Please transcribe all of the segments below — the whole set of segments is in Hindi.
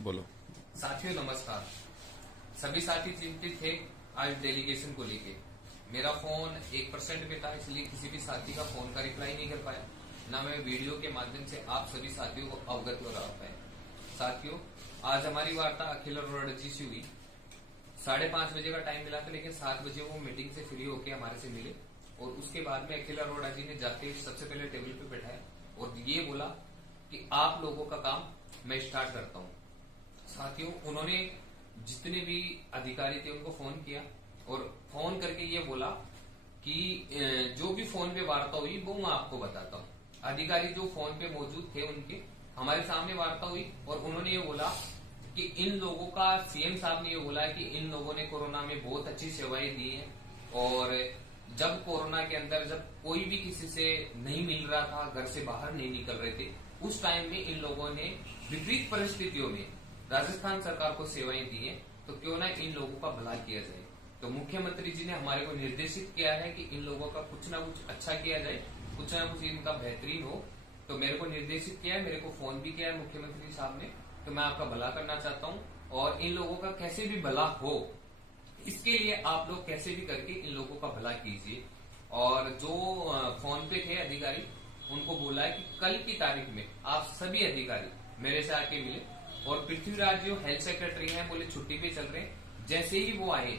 बोलो। साथियों नमस्कार। सभी साथी चिंतित थे आज डेलीगेशन को लेके। मेरा फोन 1% पे था, इसलिए किसी भी साथी का फोन का रिप्लाई नहीं कर पाया, ना मैं वीडियो के माध्यम से आप सभी साथियों को अवगत करा पाया। साथियों, आज हमारी वार्ता अखिल अरोड़ा जी से हुई। 5:30 बजे का टाइम मिला था, लेकिन 7 बजे वो मीटिंग से फ्री होके हमारे से मिले और उसके बाद में अखिल अरोड़ा जी ने जाके सबसे पहले टेबल पे बैठाया और ये बोला कि आप लोगों का काम मैं स्टार्ट करता हूँ। साथियों, उन्होंने जितने भी अधिकारी थे उनको फोन किया और फोन करके ये बोला कि जो भी फोन पे वार्ता हुई वो मैं आपको बताता हूँ। अधिकारी जो फोन पे मौजूद थे उनके हमारे सामने वार्ता हुई और उन्होंने ये बोला कि इन लोगों का, सीएम साहब ने ये बोला है कि इन लोगों ने कोरोना में बहुत अच्छी सेवाएं दी हैं और जब कोरोना के अंदर जब कोई भी किसी से नहीं मिल रहा था, घर से बाहर नहीं निकल रहे थे, उस टाइम में इन लोगों ने विपरीत परिस्थितियों में राजस्थान सरकार को सेवाएं दी है, तो क्यों ना इन लोगों का भला किया जाए। तो मुख्यमंत्री जी ने हमारे को निर्देशित किया है कि इन लोगों का कुछ ना कुछ अच्छा किया जाए, कुछ ना कुछ इनका बेहतरीन हो। तो मेरे को निर्देशित किया है, मेरे को फोन भी किया है मुख्यमंत्री साहब ने। तो मैं आपका भला करना चाहता हूँ और इन लोगों का कैसे भी भला हो, इसके लिए आप लोग कैसे भी करके इन लोगों का भला कीजिए। और जो फोन पे थे अधिकारी, उनको बोला है कि कल की तारीख में आप सभी अधिकारी मेरे से आके मिले। और पृथ्वीराज जो हेल्थ सेक्रेटरी हैं बोले छुट्टी पे चल रहे हैं, जैसे ही वो आए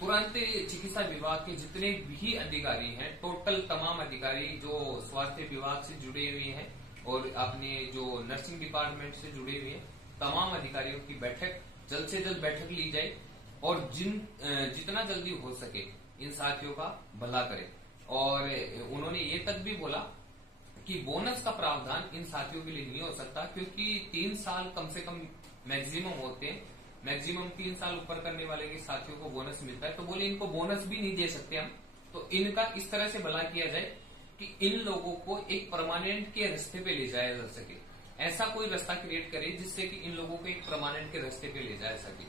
तुरंत चिकित्सा विभाग के जितने भी अधिकारी हैं, टोटल तमाम अधिकारी जो स्वास्थ्य विभाग से जुड़े हुए हैं और अपने जो नर्सिंग डिपार्टमेंट से जुड़े हुए हैं, तमाम अधिकारियों की बैठक जल्द से जल्द बैठक ली जाए और जितना जल्दी हो सके इन साथियों का भला करें। और उन्होंने ये तक भी बोला कि बोनस का प्रावधान इन साथियों के लिए नहीं हो सकता, क्योंकि 3 साल कम से कम मैक्सिमम होते हैं, मैक्सिमम 3 साल ऊपर करने वाले के साथियों को बोनस मिलता है। तो बोले इनको बोनस भी नहीं दे सकते हम, तो इनका इस तरह से भला किया जाए कि इन लोगों को एक परमानेंट के रास्ते पे ले जाया जा सके। ऐसा कोई रास्ता क्रिएट करे जिससे कि इन लोगों को एक परमानेंट के रास्ते पे ले जाया सके।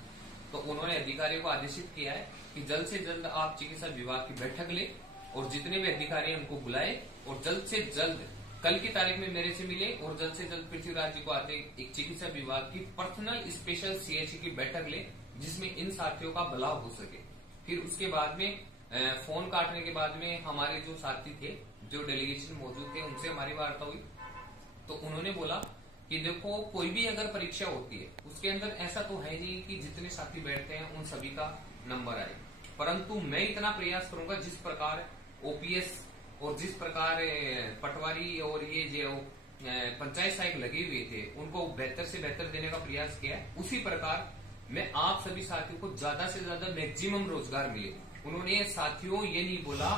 तो उन्होंने अधिकारियों को आदेशित किया है कि जल्द से जल्द आप चिकित्सा विभाग की बैठक ले और जितने भी अधिकारी हैं उनको बुलाए और जल्द से जल्द कल की तारीख में मेरे से मिले और जल्द से जल्द पृथ्वीराज जी को आते एक चिकित्सा विभाग की पर्सनल स्पेशल सीएचसी की बैठक ले, जिसमें इन साथियों का भला हो सके। फिर उसके बाद में फोन काटने के बाद में हमारे जो साथी थे, जो डेलीगेशन मौजूद थे, उनसे हमारी वार्ता हुई। तो उन्होंने बोला कि देखो, कोई भी अगर परीक्षा होती है उसके अंदर ऐसा तो है नहीं कि जितने साथी बैठते हैं उन सभी का नंबर आए, परंतु मैं इतना प्रयास करूंगा जिस प्रकार ओपीएस और जिस प्रकार पटवारी और ये जो पंचायत सहायक लगे हुए थे उनको बेहतर से बेहतर देने का प्रयास किया है, उसी प्रकार मैं आप सभी साथियों को ज्यादा से ज्यादा मैक्सिमम रोजगार मिले। उन्होंने साथियों ये नहीं बोला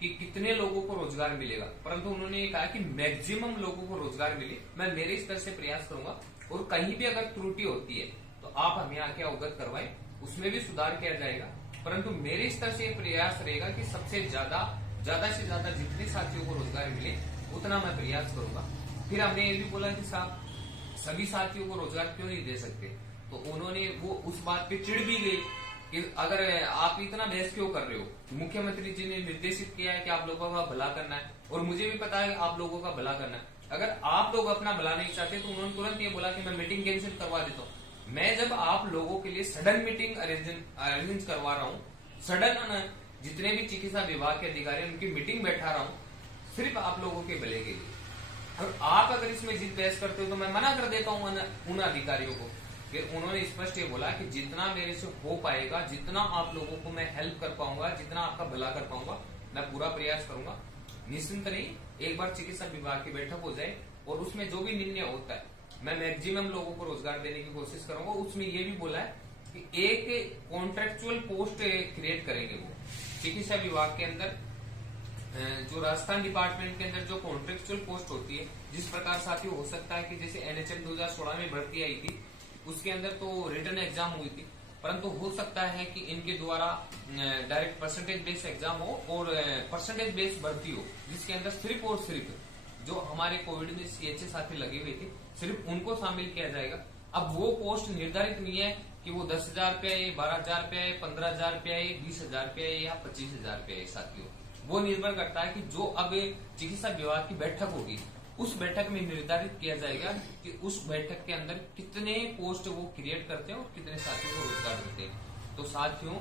कि कितने लोगों को रोजगार मिलेगा, परंतु उन्होंने ये कहा कि मैक्सिमम लोगों को रोजगार मिले। मैं मेरे स्तर से प्रयास करूंगा और कहीं भी अगर त्रुटि होती है तो आप हमें आके अवगत करवाएं, उसमें भी सुधार किया जाएगा। परंतु मेरे स्तर से प्रयास रहेगा कि सबसे ज्यादा से ज्यादा जितने साथियों को रोजगार मिले उतना मैं प्रयास करूंगा। फिर हमने ये भी बोला कि साहब सभी साथियों को रोजगार क्यों नहीं दे सकते, तो उन्होंने वो उस बात पे चिढ़ भी गए कि अगर आप इतना बहस क्यों कर रहे हो। मुख्यमंत्री जी ने निर्देशित किया है कि आप लोगों का भला करना है और मुझे भी पता है आप लोगों का भला करना है। अगर आप लोग अपना भला नहीं चाहते तो उन्होंने तुरंत ये बोला कि मैं मीटिंग कैंसिल करवा देता हूँ। मैं जब आप लोगों के लिए सडन मीटिंग अरेंज करवा रहा हूँ, सडन जितने भी चिकित्सा विभाग के अधिकारी उनकी मीटिंग बैठा रहा हूँ, सिर्फ आप लोगों के भले के लिए, और आप अगर इसमें जिद बहस करते हो तो मैं मना कर देता हूँ उन अधिकारियों को। फिर उन्होंने स्पष्ट ये बोला कि जितना मेरे से हो पाएगा, जितना आप लोगों को मैं हेल्प कर पाऊंगा, जितना आपका भला कर पाऊंगा, मैं पूरा प्रयास करूंगा। निश्चिंत नहीं, एक बार चिकित्सा विभाग की बैठक हो जाए और उसमें जो भी निर्णय होता है मैं मैक्सिमम लोगों को रोजगार देने की कोशिश करूंगा। उसमें ये भी बोला है कि एक कॉन्ट्रेक्चुअल पोस्ट क्रिएट करेंगे वो चिकित्सा विभाग के अंदर, जो राजस्थान डिपार्टमेंट के अंदर जो कॉन्ट्रेक्चुअल पोस्ट होती है। जिस प्रकार साथियों हो सकता है कि जैसे एनएचएम 2016 में भर्ती आई थी, उसके अंदर तो रिटर्न एग्जाम हुई थी, परंतु हो सकता है कि इनके द्वारा डायरेक्ट परसेंटेज बेस्ड एग्जाम हो और परसेंटेज बेस्ड भर्ती हो, जिसके अंदर सिर्फ और सिर्फ जो हमारे कोविड में सीएचए साथी लगे हुए थे सिर्फ उनको शामिल किया जाएगा। अब वो पोस्ट निर्धारित नहीं है कि वो 10,000 पे आए, 12,000 पे आए, 15,000 पे आए, 20,000 पे आए या 25,000 पे आए। साथियों, वो निर्भर करता है कि जो अब चिकित्सा विभाग की बैठक होगी उस बैठक में निर्धारित किया जाएगा कि उस बैठक के अंदर कितने पोस्ट वो क्रिएट करते हैं और कितने साथियों को रोजगार देते हैं। तो साथियों,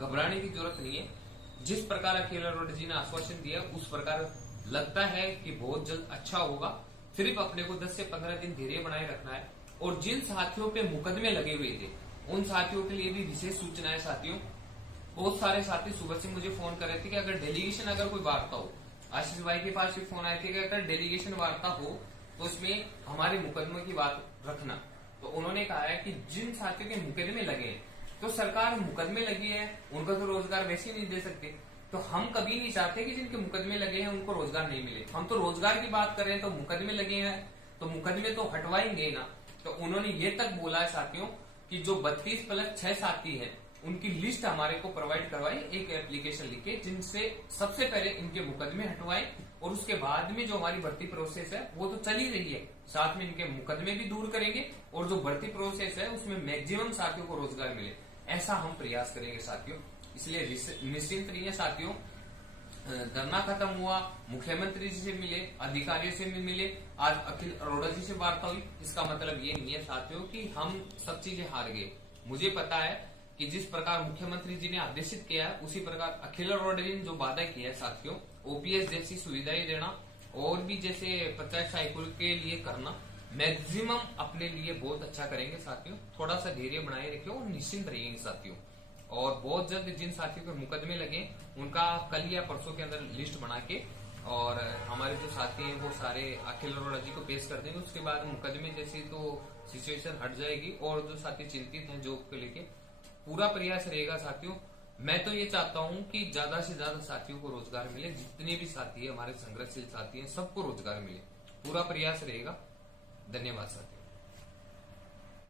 घबराने की जरूरत नहीं है। जिस प्रकार अखिल अरोड़ा जी ने आश्वासन दिया उस प्रकार लगता है कि बहुत जल्द अच्छा होगा। सिर्फ अपने को 10 से 15 दिन धैर्य बनाए रखना है। और जिन साथियों पे मुकदमे लगे हुए थे उन साथियों के लिए भी विशेष सूचना है। साथियों, बहुत सारे साथी सुबह से मुझे फोन कर रहे थे कि अगर डेलीगेशन अगर कोई वार्ता हो, आशीष भाई के पास भी फोन आए थे कि अगर डेलीगेशन वार्ता हो तो उसमें हमारे मुकदमे की बात रखना। तो उन्होंने कहा है कि जिन साथियों के मुकदमे लगे हैं तो सरकार मुकदमे लगी है उनको तो रोजगार वैसे ही नहीं दे सकते। तो हम कभी नहीं चाहते कि जिनके मुकदमे लगे हैं उनको रोजगार नहीं मिले। हम तो रोजगार की बात कर रहे हैं, तो मुकदमे लगे हैं तो मुकदमे तो हटवाएंगे ना। तो उन्होंने ये तक बोला है साथियों कि जो 32+6 साथी हैं उनकी लिस्ट हमारे को प्रोवाइड करवाए एक एप्लीकेशन लिखे, जिनसे सबसे पहले इनके मुकदमे हटवाए और उसके बाद में जो हमारी भर्ती प्रोसेस है वो तो चल ही रही है, साथ में इनके मुकदमे भी दूर करेंगे और जो भर्ती प्रोसेस है उसमें मैक्सिमम साथियों को रोजगार मिले, ऐसा हम प्रयास करेंगे साथियों। इसलिए निश्चिंत रहिए साथियों। धरना खत्म हुआ, मुख्यमंत्री जी से मिले, अधिकारियों से भी मिले, आज अखिल अरोड़ा जी से वार्ता हुई। इसका मतलब ये नहीं है साथियों कि हम सब चीजें हार गए। मुझे पता है कि जिस प्रकार मुख्यमंत्री जी ने आदेशित किया है उसी प्रकार अखिल अरोड़ा जी ने जो वादा किया है साथियों, ओपीएस जैसी सुविधाएं देना और भी जैसे पंचायत सहायकों के लिए करना, मैक्सिमम अपने लिए बहुत अच्छा करेंगे साथियों। थोड़ा सा धैर्य बनाए रखियो और निश्चिंत रहिएंगे साथियों। और बहुत जल्द जिन साथियों के मुकदमे लगे उनका कल या परसों के अंदर लिस्ट बना के और हमारे जो साथी हैं वो सारे अखिल अरोड़ा जी को पेश कर देंगे। उसके बाद मुकदमे जैसी तो सिचुएशन हट जाएगी और जो साथी चिंतित हैं जॉब को लेके पूरा प्रयास रहेगा साथियों। मैं तो ये चाहता हूं कि ज्यादा से ज्यादा साथियों को रोजगार मिले, जितने भी साथी है हमारे संघर्षशील साथी हैं सबको रोजगार मिले, पूरा प्रयास रहेगा। धन्यवाद साथियों।